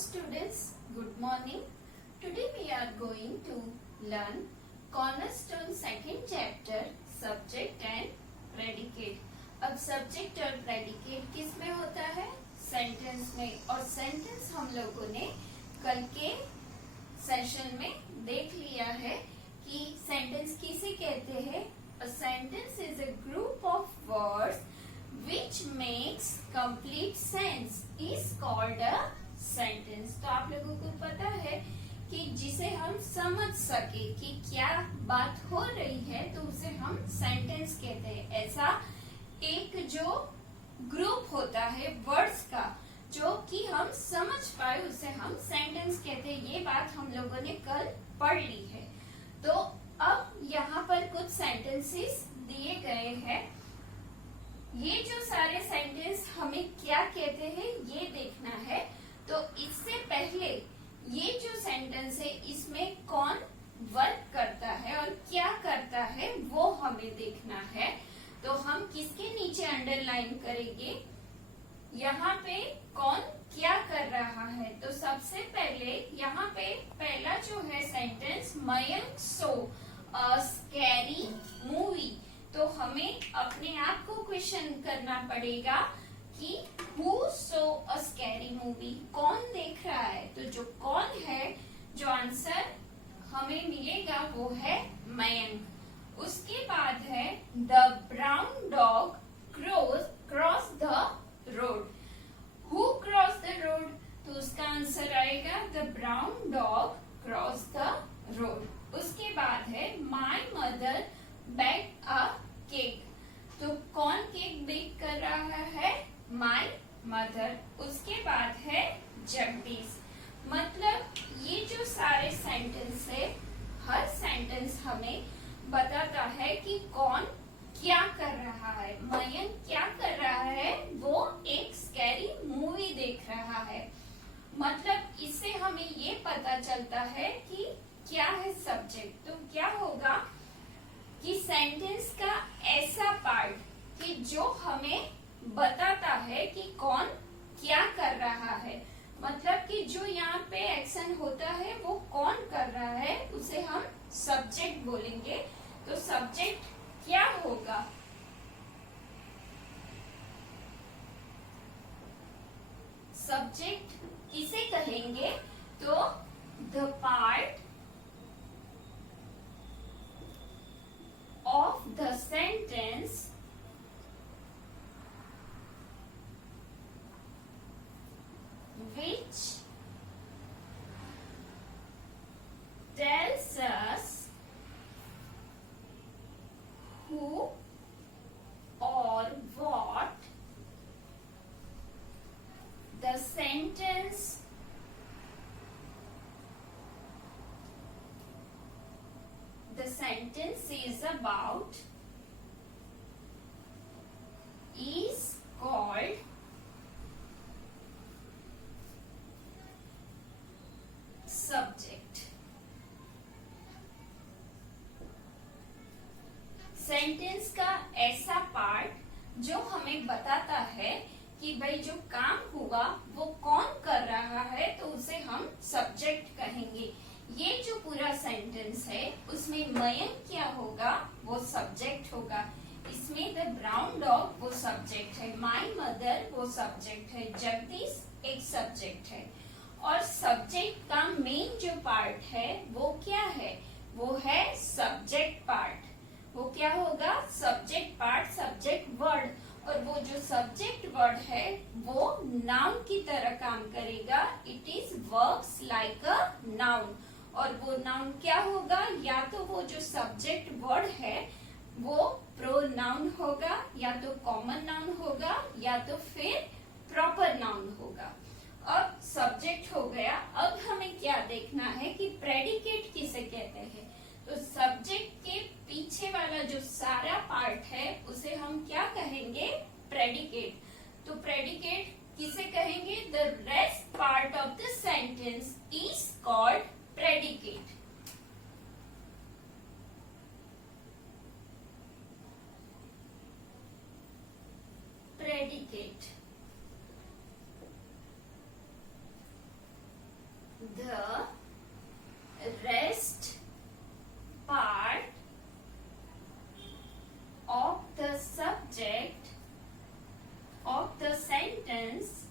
students, good morning. Today we are going to learn cornerstone second chapter subject and predicate. अब subject और predicate किस में होता है? सेंटेंस में. और सेंटेंस हम लोगों ने कल के सेशन में देख लिया है कि सेंटेंस किसे कहते हैं. A sentence is a group of words which makes complete sense is called a sentence. तो आप लोगों को पता है कि जिसे हम समझ सके कि क्या बात हो रही है तो उसे हम सेंटेंस कहते हैं. ऐसा एक जो ग्रुप होता है वर्ड्स का जो कि हम समझ पाए उसे हम सेंटेंस कहते हैं. ये बात हम लोगों ने कल पढ़ ली है. तो अब यहाँ पर कुछ सेंटेंसेस दिए गए हैं. ये जो सारे सेंटेंस हमें क्या कहते हैं ये देखना है. तो इससे पहले ये जो सेंटेंस है इसमें कौन वर्क करता है और क्या करता है वो हमें देखना है. तो हम किसके नीचे अंडरलाइन करेंगे, यहाँ पे कौन क्या कर रहा है. तो सबसे पहले यहाँ पे पहला जो है sentence, Mayank so a scary movie. तो हमें अपने आप को क्वेश्चन करना पड़ेगा कि who so a scary movie, कौन देख रहा है. तो जो कौन है, जो आंसर हमें मिलेगा वो है मयंक. उसके बाद है the brown dog cross the road. Who cross the road, तो उसका आंसर आएगा the brown dog cross the road. उसके बाद है my mother bake a cake. तो कौन केक बेक कर रहा है, माई मदर. उसके बाद है जगदीश. मतलब ये जो सारे सेंटेंस है, हर सेंटेंस हमें बताता है कि कौन क्या कर रहा है. मयंक क्या कर रहा है, वो एक स्कैरी मूवी देख रहा है. मतलब इससे हमें ये पता चलता है कि क्या है सब्जेक्ट. तो क्या होगा कि सेंटेंस का ऐसा पार्ट कि जो हमें बताता है कि कौन क्या कर रहा है. मतलब कि जो यहाँ पे एक्शन होता है वो कौन कर रहा है उसे हम सब्जेक्ट बोलेंगे. तो सब्जेक्ट क्या होगा, सब्जेक्ट किसे कहेंगे, तो the part of the sentence which tells us who or what the sentence is about is called subject. Sentence का ऐसा पार्ट जो हमें बताता है कि भाई जो काम हुआ वो कौन कर रहा है तो उसे हम सब्जेक्ट कहेंगे. ये जो पूरा सेंटेंस है उसमें मयंक क्या होगा, वो सब्जेक्ट होगा. इसमें द ब्राउन डॉग वो सब्जेक्ट है, माई मदर वो सब्जेक्ट है, जगदीश एक सब्जेक्ट है. और सब्जेक्ट का मेन जो पार्ट है वो क्या है, वो है सब्जेक्ट पार्ट. वो क्या होगा, सब्जेक्ट पार्ट, सब्जेक्ट वर्ड. और वो जो सब्जेक्ट वर्ड है वो नाउन की तरह काम करेगा. It is works like a noun. और वो नाउन क्या होगा, या तो वो जो सब्जेक्ट वर्ड है वो प्रोनाउन होगा, या तो कॉमन नाउन होगा, या तो फिर प्रॉपर नाउन होगा. अब सब्जेक्ट हो गया. अब हमें क्या देखना है कि प्रेडिकेट किसे कहते हैं. तो सब्जेक्ट के पीछे वाला जो सारा पार्ट है उसे हम क्या कहेंगे, प्रेडिकेट. तो प्रेडिकेट किसे कहेंगे, the rest part of the sentence is called predicate. Predicate. The rest part of the subject of the sentence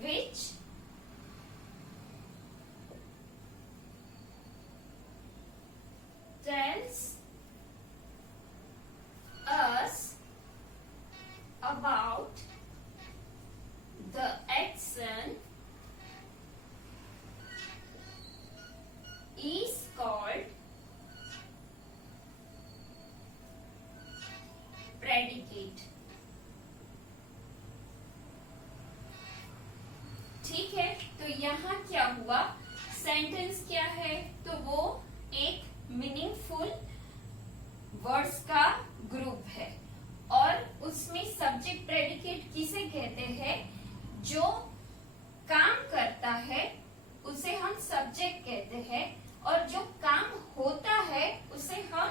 which tells us about the action is called predicate. ठीक है, तो यहाँ क्या हुआ, सेंटेंस क्या है, तो वो एक मीनिंगफुल वर्ड्स का ग्रुप है और उसमें सब्जेक्ट प्रेडिकेट किसे कहते हैं, जो काम करता है उसे हम सब्जेक्ट कहते हैं और जो काम होता है उसे हम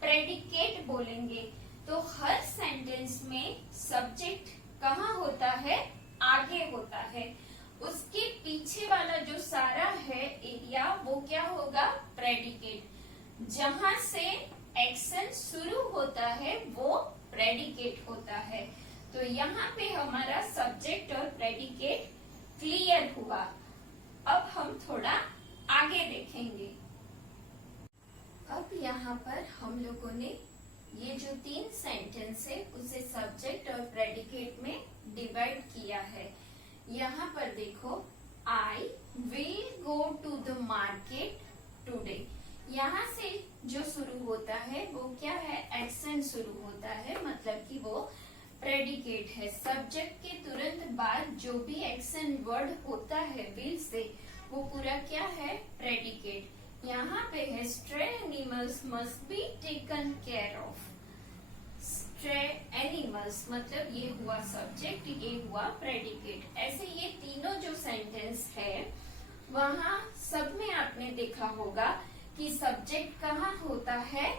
प्रेडिकेट बोलेंगे। तो हर सेंटेंस में सब्जेक्ट कहाँ होता है, आगे होता है, उसके पीछे वाला जो सारा है एरिया वो क्या होगा, प्रेडिकेट। जहां से एक्शन शुरू होता है वो प्रेडिकेट होता है। तो यहाँ पे हमारा सब्जेक्ट और प्रेडिकेट क्लियर हुआ। अब हम थोड़ा आगे देखेंगे। अब यहाँ पर हम लोगों ने ये जो 3 सेंटेंस है उसे सब्जेक्ट और प्रेडिकेट में डिवाइड किया है। यहाँ पर देखो, I will go to the market today. यहाँ से जो शुरू होता है वो क्या है, एक्शन शुरू होता है, मतलब कि वो प्रेडिकेट है। सब्जेक्ट के तुरंत बाद जो भी एक्शन वर्ड होता है विल से, वो पूरा क्या है, प्रेडिकेट। यहाँ पे है stray animals must be taken care of. Stray animals मतलब ये हुआ सब्जेक्ट, ये हुआ प्रेडिकेट। ऐसे ये तीनों जो सेंटेंस है वहाँ सब में आपने देखा होगा कि सब्जेक्ट कहाँ होता है,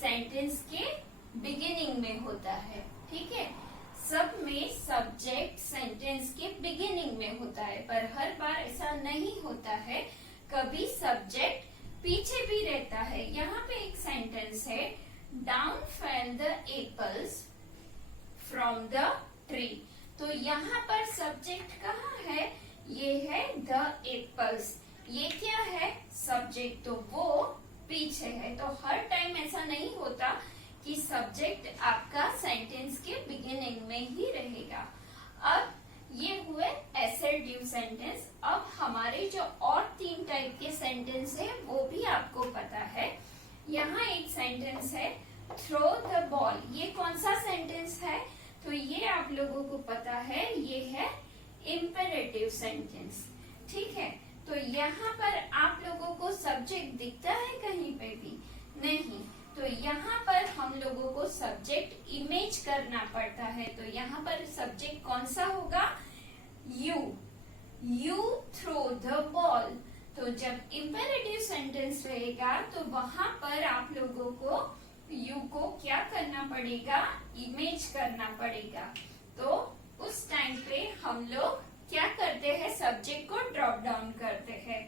सेंटेंस के बिगिनिंग में होता है। ठीक है, सब में सब्जेक्ट सेंटेंस के बिगिनिंग में होता है, पर हर बार ऐसा नहीं होता है, कभी सब्जेक्ट पीछे भी रहता है। यहाँ पे एक सेंटेंस है, down fail the apples from the tree. तो यहाँ पर सब्जेक्ट कहाँ है, ये है द एप्पल्स। ये क्या है, सब्जेक्ट, तो वो पीछे है। तो हर टाइम ऐसा नहीं होता कि सब्जेक्ट आपका सेंटेंस के बिगिनिंग में ही रहेगा। अब ये हुए असर्टिव सेंटेंस। अब हमारे जो और 3 टाइप के सेंटेंस है वो भी आपको पता है। यहाँ एक सेंटेंस है, थ्रो द बॉल। ये कौन सा सेंटेंस है, तो ये आप लोगों को पता है, ये है इम्पेरेटिव सेंटेंस। ठीक है, तो यहाँ पर आप लोगों को सब्जेक्ट दिखता है कहीं पे भी नहीं, तो यहाँ पर हम लोगों को सब्जेक्ट इमेज करना पड़ता है। तो यहाँ पर सब्जेक्ट कौन सा होगा, you. You throw the ball. तो जब इम्पेरेटिव सेंटेंस रहेगा तो वहां पर आप लोगों को यू को क्या करना पड़ेगा, इमेज करना पड़ेगा। तो उस टाइम पे हम लोग क्या करते हैं, सब्जेक्ट को ड्रॉप डाउन करते हैं।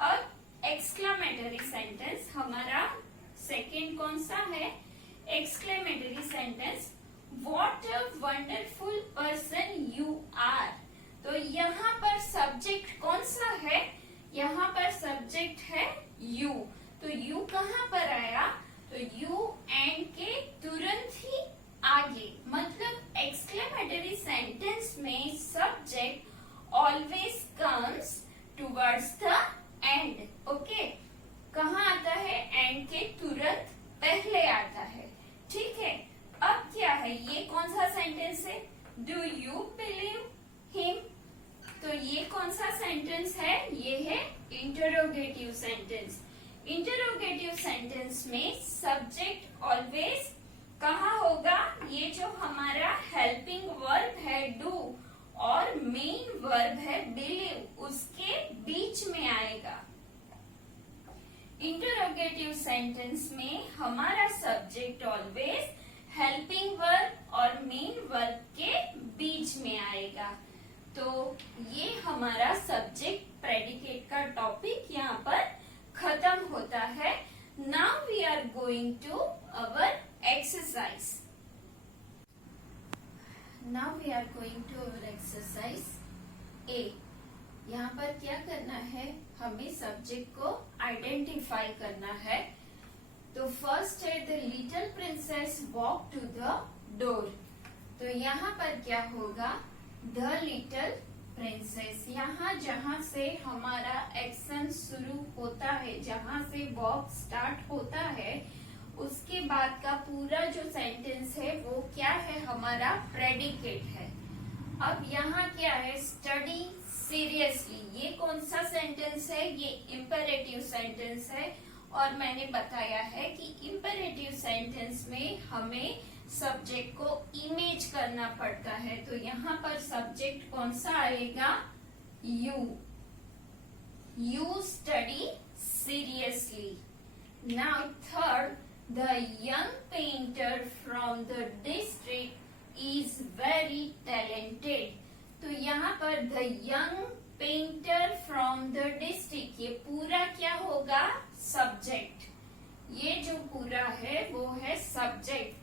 अब एक्सक्लेमेटरी सेंटेंस हमारा सेकेंड कौन सा है, exclamatory sentence, what a wonderful person you are. तो यहाँ पर सब्जेक्ट कौन सा है, यहाँ पर सब्जेक्ट है यू। तो यू कहाँ पर आया, तो यू एंड के तुरंत ही आगे, मतलब एक्सक्लेमेटरी सेंटेंस में subject always comes towards the end. Okay, कहाँ आता है, एंड के तुरंत पहले आता है। ठीक है, अब क्या है, ये कौन सा सेंटेंस है, डू यू बिलीव हिम। तो ये कौन सा सेंटेंस है, ये है इंटरोगेटिव सेंटेंस। इंटरोगेटिव सेंटेंस में सब्जेक्ट ऑलवेज कहाँ होगा, ये जो हमारा हेल्पिंग वर्ब है डू और मेन वर्ब है बिलीव, उसके बीच में आएगा। इंटरोगेटिव सेंटेंस में हमारा सब्जेक्ट ऑलवेज हेल्पिंग वर्ब और मेन वर्ब के बीच में आएगा। तो ये हमारा सब्जेक्ट प्रेडिकेट का टॉपिक यहाँ पर खत्म होता है। Now we are going to our exercise. Now we are going to our exercise A. यहाँ पर क्या करना है, हमें सब्जेक्ट को आइडेंटिफाई करना है। तो फर्स्ट है the little princess walk to the door. तो यहाँ पर क्या होगा, द लिटिल प्रिंसेस, यहाँ जहाँ से हमारा एक्शन शुरू होता है, जहाँ से वॉक स्टार्ट होता है, उसके बाद का पूरा जो सेंटेंस है वो क्या है, हमारा प्रेडिकेट है। अब यहाँ क्या है, स्टडी सीरियसली। ये कौन सा सेंटेंस है, ये इंपेरेटिव सेंटेंस है। और मैंने बताया है कि इंपेरेटिव सेंटेंस में हमें सब्जेक्ट को इमेज करना पड़ता है। तो यहाँ पर सब्जेक्ट कौन सा आएगा, you. You study seriously. Now third, the young painter from the district is very talented. तो यहाँ पर the young painter from the district, ये पूरा क्या होगा, सब्जेक्ट। ये जो पूरा है वो है सब्जेक्ट।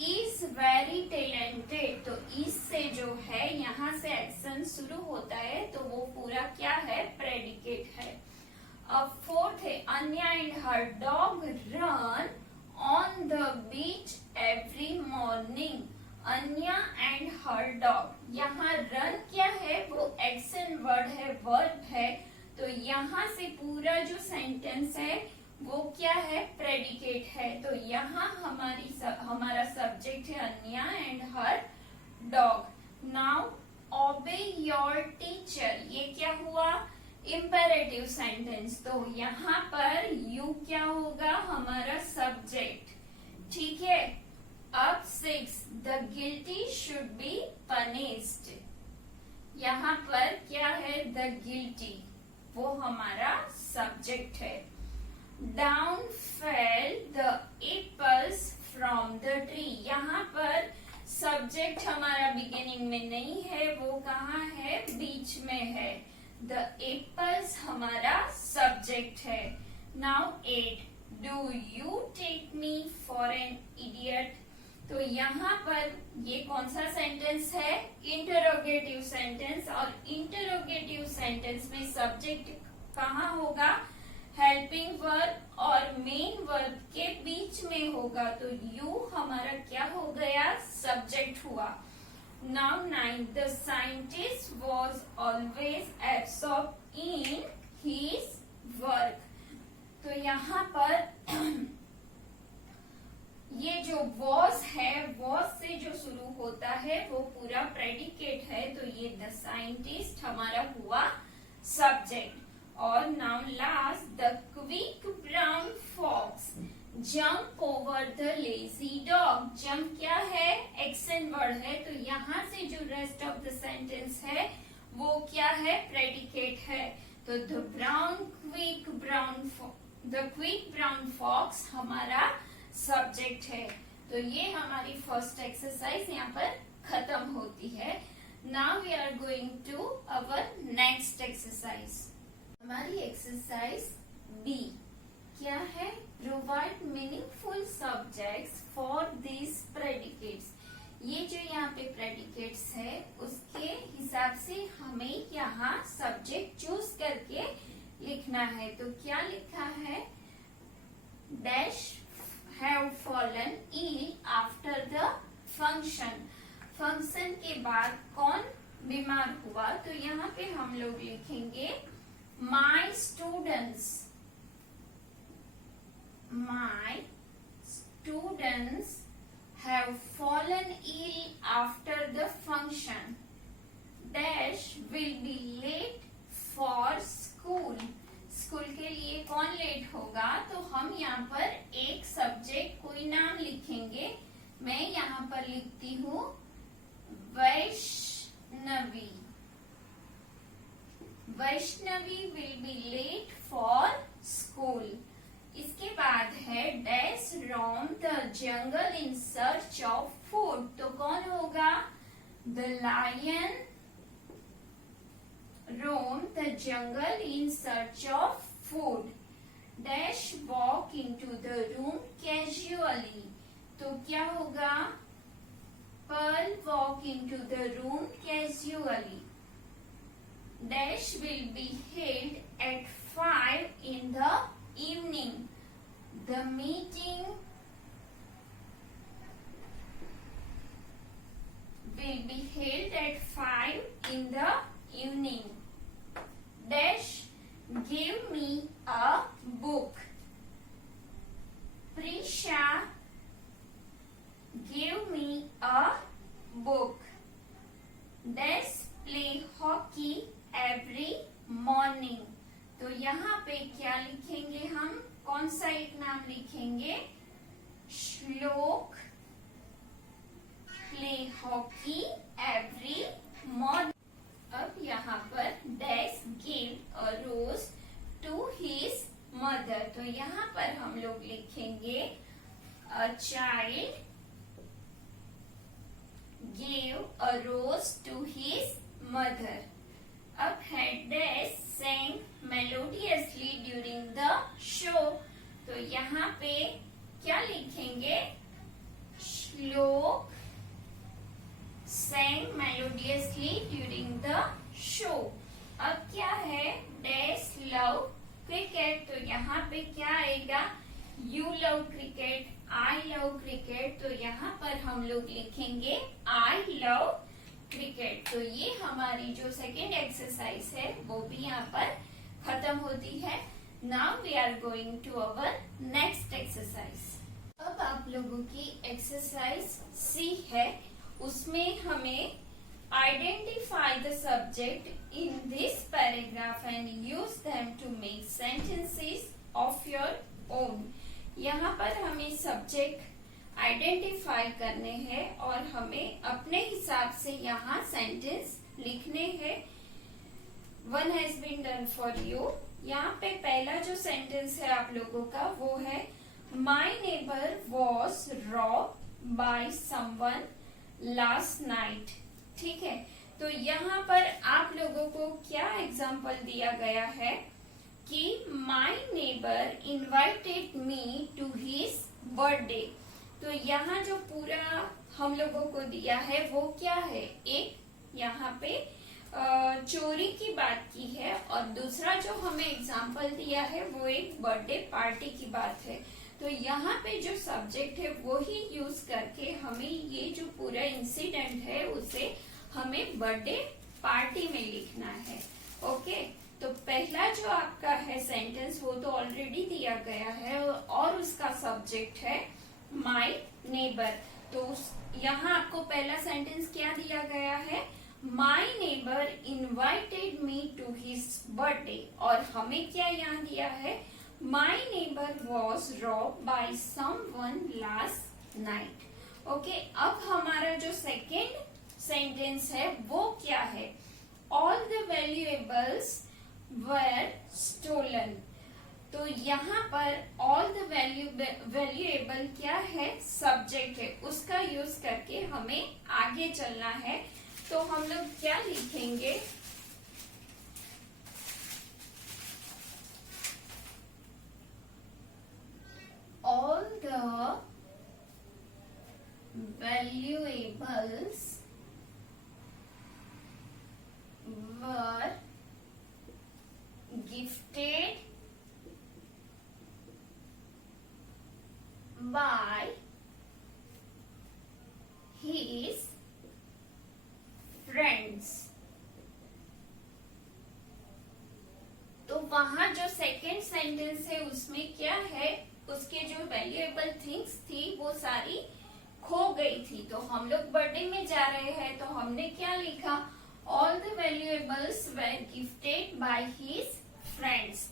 इज वेरी टैलेंटेड, तो इज से जो है यहाँ से एक्शन शुरू होता है, तो वो पूरा क्या है, प्रेडिकेट है। अब फोर्थ है Anya and her dog run on the beach every morning. Anya and her dog, यहाँ रन क्या है, वो एक्शन वर्ड है, वर्ब है। तो यहाँ से पूरा जो सेंटेंस है वो क्या है, प्रेडिकेट है। तो यहाँ हमारा सब्जेक्ट है Anya and her dog. Now obey your teacher, ये क्या हुआ, इंपेरेटिव सेंटेंस। तो यहाँ पर यू क्या होगा, हमारा सब्जेक्ट। ठीक है। अब 6, the guilty should be punished. यहाँ पर क्या है, द गिल्टी, वो हमारा सब्जेक्ट है। Down fail the apples from the tree, यहाँ पर सब्जेक्ट हमारा बिगिनिंग में नहीं है, वो कहाँ है, बीच में है। द एप्पल्स हमारा सब्जेक्ट है। Now 8, do you take me for an idiot. तो यहाँ पर ये कौन सा सेंटेंस है, इंटरोगेटिव सेंटेंस। और इंटरोगेटिव सेंटेंस में सब्जेक्ट कहाँ होगा, हेल्पिंग वर्ब और मेन वर्ब के बीच में होगा। तो यू हमारा क्या हो गया, सब्जेक्ट हुआ। Now 9, the scientist was always absorb in his work. तो यहाँ पर ये जो वॉज है, वॉज से जो शुरू होता है वो पूरा प्रेडिकेट है। तो ये द साइंटिस्ट हमारा हुआ सब्जेक्ट। और now last, the quick brown fox jump over the lazy dog. Jump क्या है, एक्शन वर्ड है। तो यहाँ से जो रेस्ट ऑफ द सेंटेंस है वो क्या है, प्रेडिकेट है। तो द क्विक ब्राउन फॉक्स हमारा सब्जेक्ट है। तो ये हमारी फर्स्ट एक्सरसाइज यहाँ पर खत्म होती है। Now we are going to our next exercise. हमारी एक्सरसाइज बी क्या है, provide meaningful subjects for this predicates. ये जो यहाँ पे प्रेडिकेट्स है उसके हिसाब से हमें यहाँ सब्जेक्ट चूज करके लिखना है। तो क्या लिखा है, dash have fallen ill after the function। Function के बाद कौन बीमार हुआ, तो यहाँ पे हम लोग लिखेंगे my students have fallen ill after the function dash will be late for school। School के लिए कौन लेट होगा, तो हम यहाँ पर एक सब्जेक्ट कोई नाम लिखेंगे। मैं यहाँ पर लिखती हूँ Vaishnavi. Vaishnavi will be late for school. इसके बाद है dash roam the jungle in search of food. तो कौन होगा, the lion the jungle in search of food. Dash walk into the room casually. तो क्या होगा? Pearl walk into the room casually. Dash will be held at 5 in the evening. The meeting will be held at 5 in the evening. Dash give me a book. Prisha give me a book. Dash play hockey every morning. तो यहाँ पे क्या लिखेंगे हम? कौन सा एक नाम लिखेंगे? श्लोक प्ले हॉकी एवरी मॉर्निंग. अब यहाँ पर dash give a rose to his mother. तो यहाँ पर हम लोग लिखेंगे a child give a rose to his mother. अब है dash sang melodiously during the show. तो यहाँ पे क्या लिखेंगे? श्लोक sang melodiously during the show. अब क्या है? Dash love cricket. तो यहाँ पे क्या आएगा? You love cricket, I love cricket. तो यहाँ पर हम लोग लिखेंगे I love क्रिकेट. तो ये हमारी जो सेकेंड एक्सरसाइज है वो भी यहाँ पर खत्म होती है. Now we are going to our next exercise. अब आप लोगों की एक्सरसाइज सी है. उसमें हमें identify the subject in this paragraph and use them to make sentences of your own. यहाँ पर हमें सब्जेक्ट आइडेंटिफाई करने हैं और हमें अपने हिसाब से यहाँ सेंटेंस लिखने हैं. One has been done for you. यहाँ पे पहला जो सेंटेंस है आप लोगों का वो है my neighbour was robbed by someone last night. ठीक है. तो यहाँ पर आप लोगों को क्या एग्जाम्पल दिया गया है कि my neighbour invited me to his birthday. तो यहाँ जो पूरा हम लोगों को दिया है वो क्या है? एक यहाँ पे चोरी की बात की है और दूसरा जो हमें एग्जाम्पल दिया है वो एक बर्थडे पार्टी की बात है. तो यहाँ पे जो सब्जेक्ट है वो ही यूज करके हमें ये जो पूरा इंसिडेंट है उसे हमें बर्थडे पार्टी में लिखना है. ओके. तो पहला जो आपका है सेंटेंस वो तो ऑलरेडी दिया गया है और उसका सब्जेक्ट है माई नेबर. तो यहाँ आपको पहला सेंटेंस क्या दिया गया है? My neighbour invited me to his birthday. और हमें क्या यहाँ दिया है? My neighbour was robbed by someone last night. Okay. अब हमारा जो सेकेंड सेंटेंस है वो क्या है? All the valuables were stolen. तो यहाँ पर ऑल द वैल्यूएबल क्या है? सब्जेक्ट है. उसका यूज करके हमें आगे चलना है. तो हम लोग क्या लिखेंगे? All the valuables were gifted by his friends. तो वहां जो सेकेंड सेंटेंस है उसमें क्या है? उसके जो वैल्यूएबल थिंग्स थी वो सारी खो गई थी. तो हम लोग बर्थडे में जा रहे हैं तो हमने क्या लिखा? All the valuables were gifted by his friends.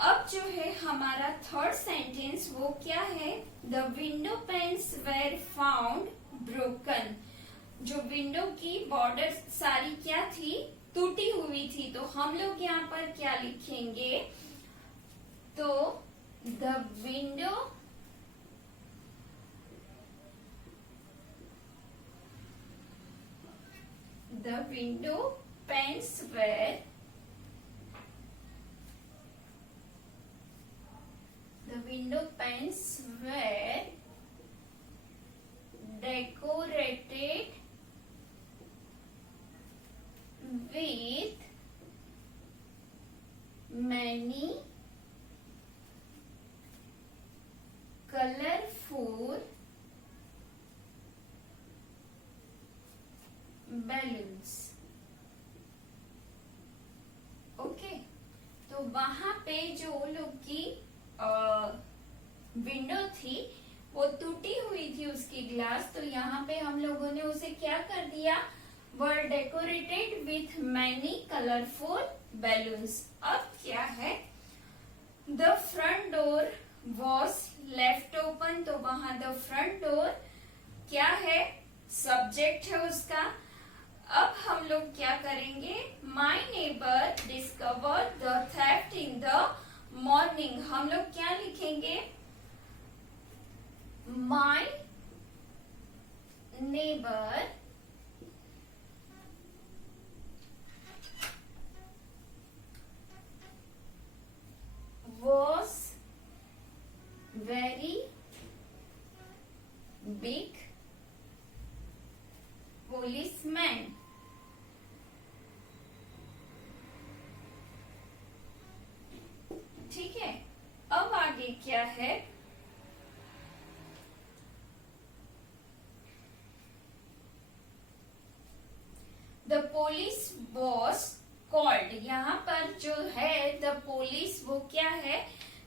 अब जो है हमारा थर्ड सेंटेंस वो क्या है? The window panes were found broken. जो विंडो की बॉर्डर सारी क्या थी? टूटी हुई थी. तो हम लोग यहाँ पर क्या लिखेंगे? तो the window panes were window panes were decorated with many colorful balloons. Okay, तो वहां पे जो लोग की विंडो थी वो टूटी हुई थी उसकी ग्लास, तो यहाँ पे हम लोगों ने उसे क्या कर दिया, were decorated with many colourful balloons. अब क्या है, the front door was left open, तो वहां द फ्रंट डोर क्या है, सब्जेक्ट है उसका. अब हम लोग क्या करेंगे, my neighbour discover the theft in the morning. हम लोग क्या लिखेंगे, my neighbour was very big policeman. ठीक है, अब आगे क्या है, द पुलिस वॉज कॉल्ड. यहाँ पर जो है द पुलिस वो क्या है,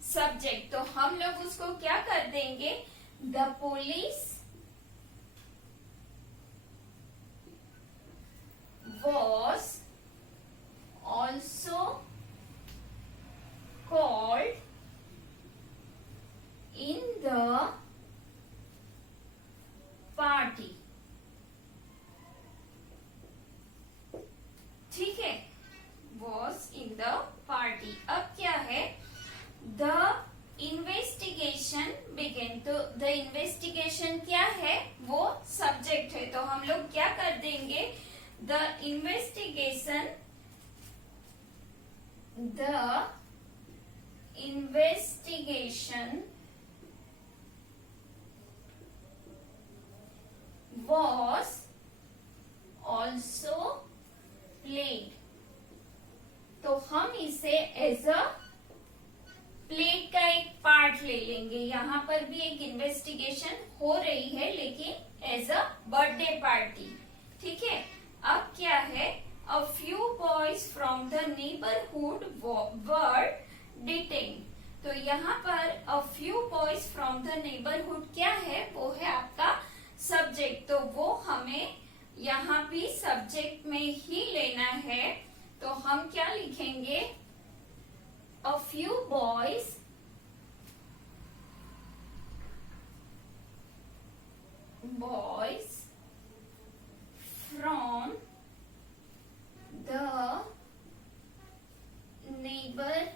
सब्जेक्ट, तो हम लोग उसको क्या कर देंगे, the police was also called in the party. ठीक है, was in the party. अब क्या है, the investigation began, तो the investigation क्या है, वो सब्जेक्ट है, तो हम लोग क्या कर देंगे, the investigation was also played. तो हम इसे एज अ प्लेट का एक पार्ट ले लेंगे. यहाँ पर भी एक इन्वेस्टिगेशन हो रही है लेकिन एज अ बर्थडे पार्टी. ठीक है, अब क्या है, a few boys from the neighbourhood were detained. तो यहाँ पर a few boys from the neighbourhood क्या है, वो है आपका सब्जेक्ट, तो वो हमें यहाँ भी सब्जेक्ट में ही लेना है. तो हम क्या लिखेंगे, a few boys from the neighborhood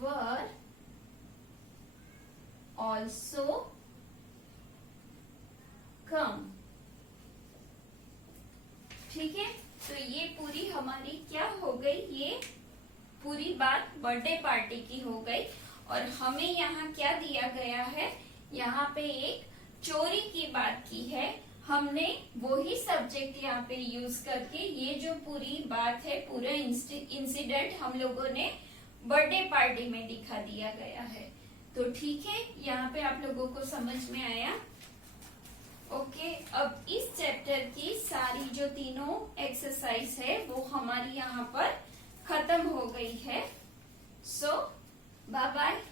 were also come. ठीक है, तो ये पूरी हमारी क्या हो गई, ये पूरी बात बर्थडे पार्टी की हो गई. और हमें यहाँ क्या दिया गया है, यहाँ पे एक चोरी की बात की है. हमने वही सब्जेक्ट यहाँ पे यूज करके ये जो पूरी बात है, पूरा इंसिडेंट हम लोगों ने बर्थडे पार्टी में दिखा दिया गया है. तो ठीक है, यहाँ पे आप लोगों को समझ में आया. ओके, अब इस चैप्टर की सारी जो तीनों एक्सरसाइज है वो हमारी यहाँ पर खत्म हो गई है. सो बाय बाय.